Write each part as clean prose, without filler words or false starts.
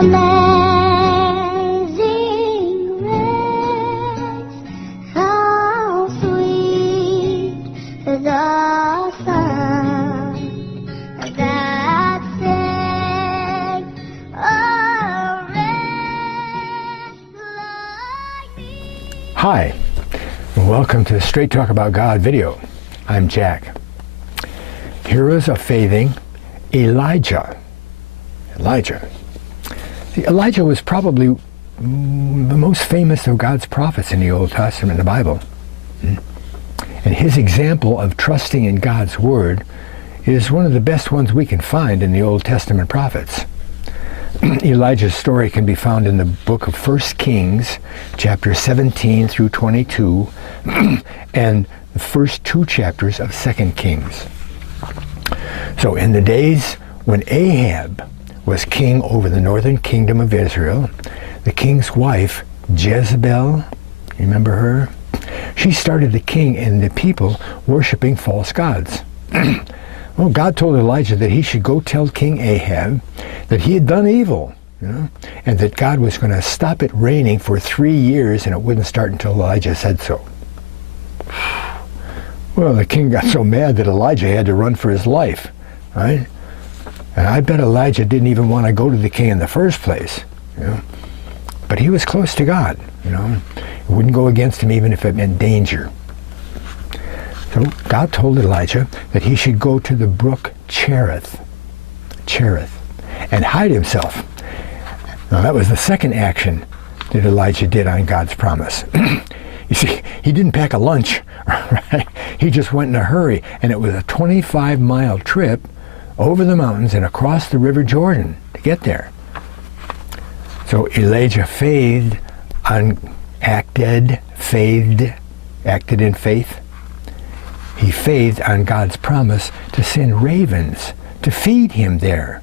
Amazing grace, how sweet the sound that saved a wretch like me. Hi, and welcome to the Straight Talk About God video. I'm Jack. Heroes of faithing Elijah. See, Elijah was probably the most famous of God's prophets in the Old Testament, the Bible. And his example of trusting in God's Word is one of the best ones we can find in the Old Testament prophets. Elijah's story can be found in the book of 1 Kings, chapters 17 through 22, and the first two chapters of 2 Kings. So in the days when Ahab was king over the northern kingdom of Israel, the king's wife, Jezebel, you remember her? She started the king and the people worshiping false gods. Well, God told Elijah that he should go tell King Ahab that he had done evil, and that God was going to stop it raining for 3 years, and it wouldn't start until Elijah said so. Well, the king got so mad that Elijah had to run for his life, right? And I bet Elijah didn't even want to go to the king in the first place, But he was close to God, He wouldn't go against him even if it meant danger. So God told Elijah that he should go to the brook Cherith, and hide himself. Now that was the second action that Elijah did on God's promise. You see, he didn't pack a lunch, right? He just went in a hurry, and it was a 25-mile trip over the mountains and across the River Jordan to get there. So Elijah acted in faith. He faithed on God's promise to send ravens to feed him there.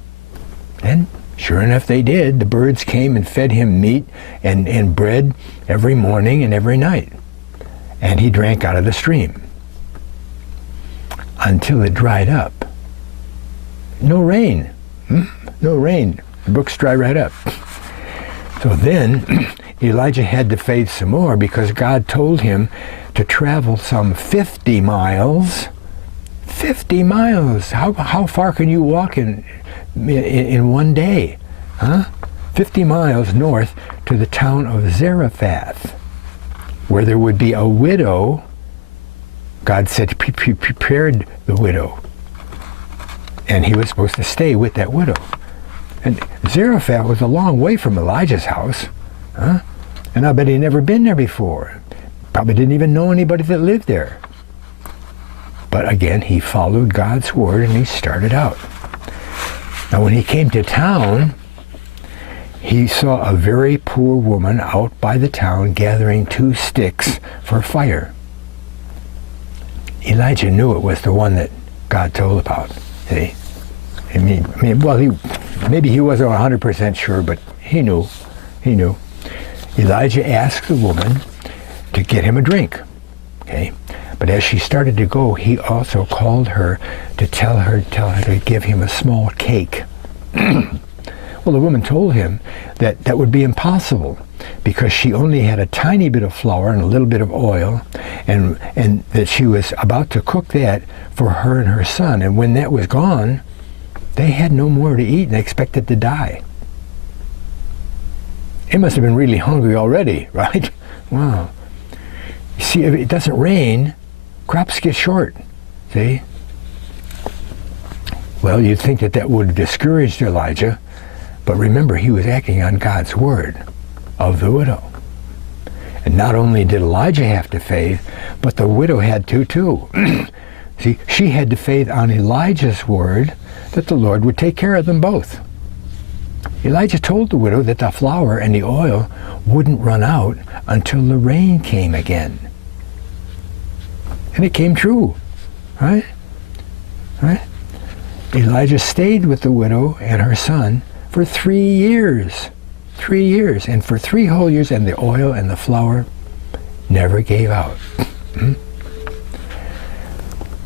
And sure enough they did. The birds came and fed him meat and bread every morning and every night. And he drank out of the stream until it dried up. No rain. No rain. The brook's dry right up. So then Elijah had to faith some more because God told him to travel some 50 miles. 50 miles. How far can you walk in one day? 50 miles north to the town of Zarephath, where there would be a widow. God said, prepared the widow. And he was supposed to stay with that widow. And Zarephath was a long way from Elijah's house. And I bet he'd never been there before. Probably didn't even know anybody that lived there. But again, he followed God's word and he started out. Now when he came to town, he saw a very poor woman out by the town gathering 2 sticks for fire. Elijah knew it was the one that God told about. See? Maybe he wasn't 100% sure, but he knew. Elijah asked the woman to get him a drink. Okay? But as she started to go, he also called her to tell her to give him a small cake. Well, the woman told him that that would be impossible because she only had a tiny bit of flour and a little bit of oil, and that she was about to cook that for her and her son. And when that was gone, they had no more to eat and they expected to die. They must have been really hungry already, right? Wow. You see, if it doesn't rain, crops get short, see? Well, you'd think that would have discouraged Elijah, but remember, he was acting on God's word of the widow. And not only did Elijah have to faith, but the widow had to too. See, she had to faith on Elijah's word that the Lord would take care of them both. Elijah told the widow that the flour and the oil wouldn't run out until the rain came again. And it came true, right? Elijah stayed with the widow and her son for 3 years. 3 years. And for 3 whole years, and the oil and the flour never gave out.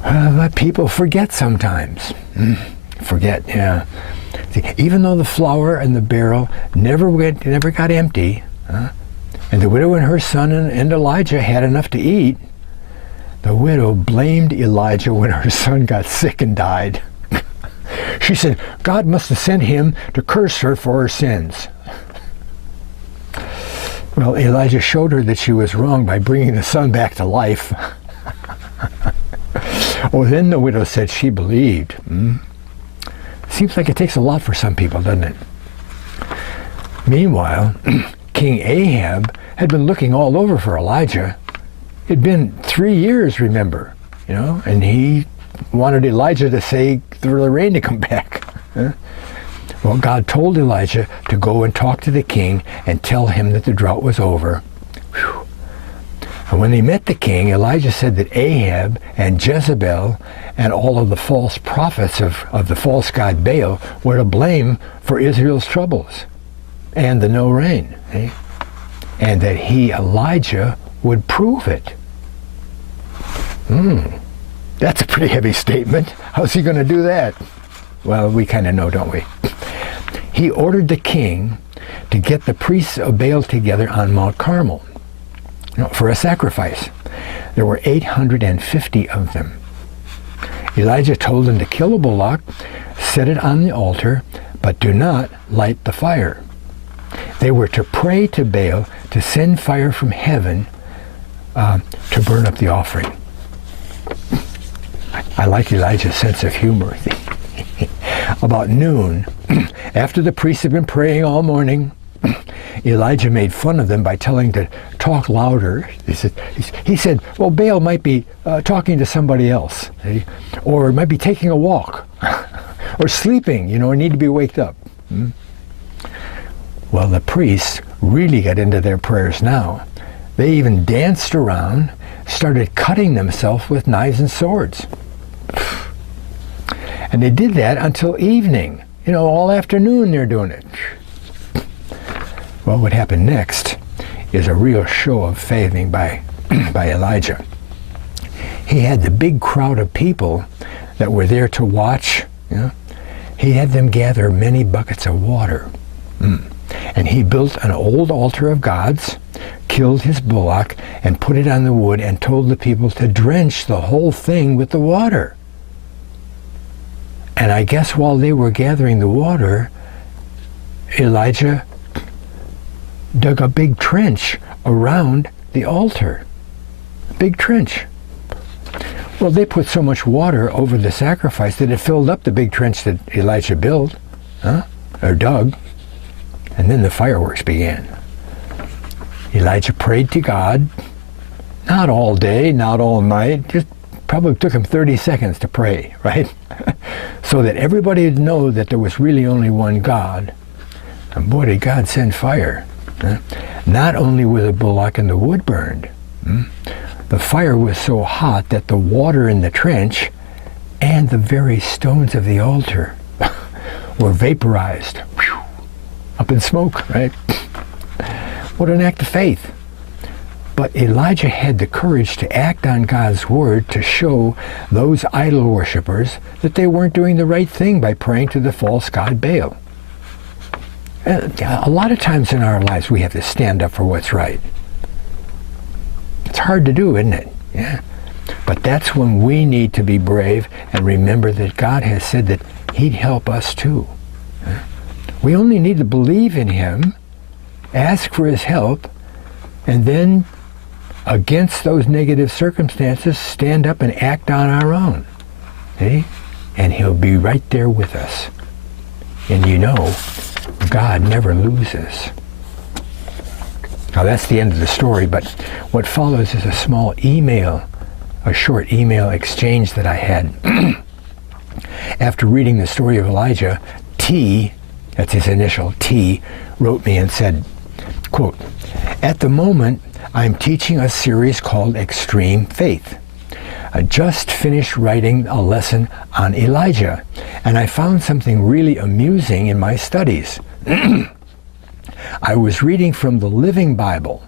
But people forget sometimes. Forget, yeah. See, even though the flour and the barrel never got empty, and the widow and her son and Elijah had enough to eat, the widow blamed Elijah when her son got sick and died. She said, God must have sent him to curse her for her sins. Well, Elijah showed her that she was wrong by bringing the son back to life. Oh, then the widow said she believed. Seems like it takes a lot for some people, doesn't it? Meanwhile, King Ahab had been looking all over for Elijah. It'd been 3 years, remember, and he wanted Elijah to say for the rain to come back. Well, God told Elijah to go and talk to the king and tell him that the drought was over. Whew. And when they met the king, Elijah said that Ahab and Jezebel and all of the false prophets of the false god Baal were to blame for Israel's troubles and the no rain. And that he, Elijah, would prove it. That's a pretty heavy statement. How's he going to do that? Well, we kind of know, don't we? He ordered the king to get the priests of Baal together on Mount Carmel for a sacrifice. There were 850 of them. Elijah told them to kill a bullock, set it on the altar, but do not light the fire. They were to pray to Baal to send fire from heaven to burn up the offering. I like Elijah's sense of humor. About noon, after the priests had been praying all morning, Elijah made fun of them by telling them to talk louder. He said, well, Baal might be talking to somebody else, or might be taking a walk, or sleeping, or need to be waked up. Well, the priests really got into their prayers now. They even danced around, started cutting themselves with knives and swords. And they did that until evening. All afternoon they're doing it. Well, what happened next is a real show of faith by Elijah. He had the big crowd of people that were there to watch. He had them gather many buckets of water. And he built an old altar of gods, killed his bullock, and put it on the wood, and told the people to drench the whole thing with the water. And I guess while they were gathering the water, Elijah dug a big trench around the altar. Big trench. Well, they put so much water over the sacrifice that it filled up the big trench that Elijah built, or dug, and then the fireworks began. Elijah prayed to God, not all day, not all night, just probably took him 30 seconds to pray, right? So that everybody would know that there was really only one God. And boy, did God send fire. Not only were the bullock and the wood burned, the fire was so hot that the water in the trench and the very stones of the altar were vaporized, up in smoke, right? What an act of faith. But Elijah had the courage to act on God's word to show those idol worshippers that they weren't doing the right thing by praying to the false god Baal. A lot of times in our lives we have to stand up for what's right. It's hard to do, isn't it? Yeah. But that's when we need to be brave and remember that God has said that he'd help us too. We only need to believe in him, ask for his help, and then against those negative circumstances, stand up and act on our own. See? And he'll be right there with us. And God never loses. Now that's the end of the story, but what follows is a short email exchange that I had. After reading the story of Elijah, T, that's his initial, T, wrote me and said, quote, "At the moment, I'm teaching a series called Extreme Faith. I just finished writing a lesson on Elijah, and I found something really amusing in my studies. I was reading from the Living Bible,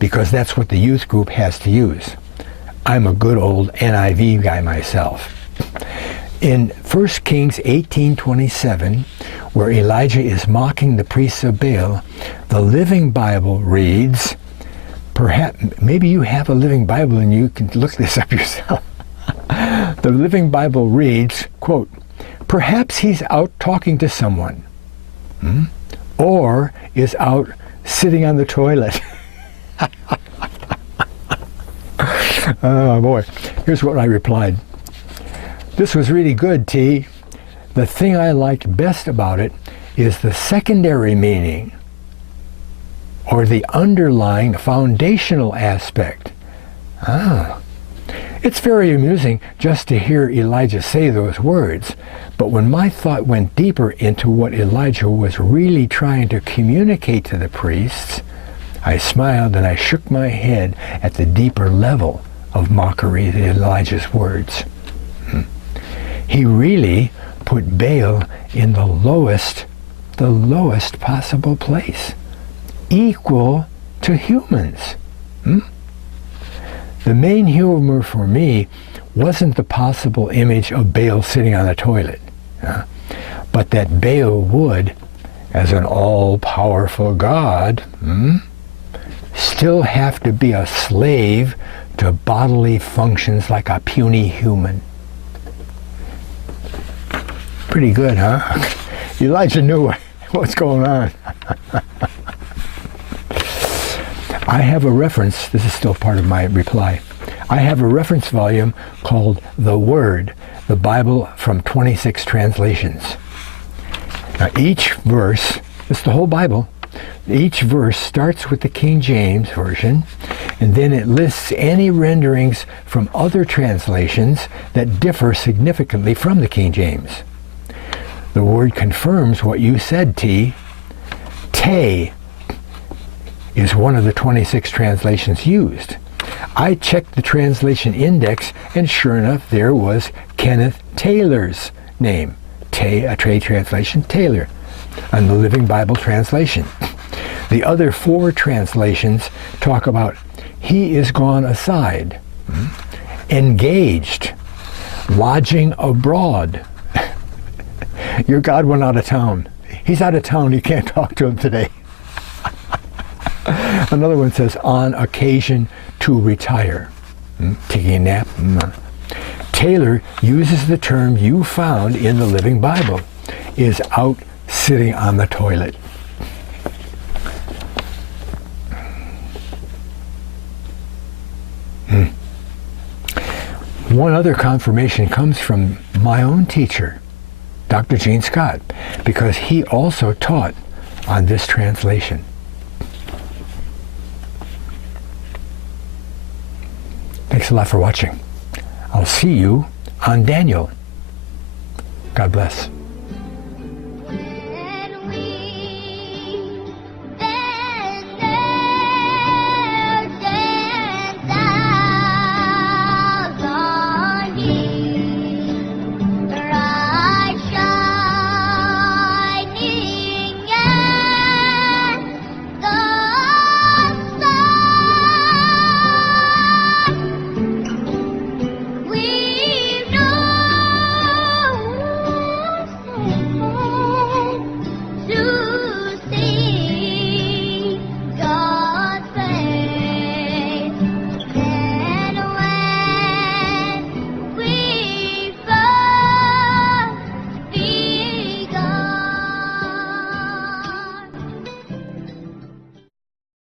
because that's what the youth group has to use. I'm a good old NIV guy myself. In 1 Kings 18:27, where Elijah is mocking the priests of Baal, the Living Bible reads, perhaps, maybe you have a Living Bible and you can look this up yourself. The Living Bible reads, quote, perhaps he's out talking to someone, or is out sitting on the toilet. Oh boy, here's what I replied. This was really good, T. The thing I liked best about it is the secondary meaning, or the underlying foundational aspect. It's very amusing just to hear Elijah say those words, but when my thought went deeper into what Elijah was really trying to communicate to the priests, I smiled and I shook my head at the deeper level of mockery in Elijah's words. He really put Baal in the lowest possible place, equal to humans. The main humor for me wasn't the possible image of Baal sitting on a toilet, but that Baal would, as an all-powerful God, still have to be a slave to bodily functions like a puny human. Pretty good, huh? Elijah knew what's going on. I have a reference, this is still part of my reply. I have a reference volume called The Word, the Bible from 26 translations. Now each verse, it's the whole Bible, each verse starts with the King James Version, and then it lists any renderings from other translations that differ significantly from the King James. The Word confirms what you said, T. Te is one of the 26 translations used. I checked the translation index, and sure enough, there was Kenneth Taylor's name. Te, a trade translation, Taylor, on the Living Bible translation. The other 4 translations talk about he is gone aside, engaged, lodging abroad. Your God went out of town. He's out of town. You can't talk to him today. Another one says, on occasion to retire. Taking a nap. Taylor uses the term you found in the Living Bible, is out sitting on the toilet. One other confirmation comes from my own teacher, Dr. Gene Scott, because he also taught on this translation. Thanks a lot for watching. I'll see you on Daniel. God bless.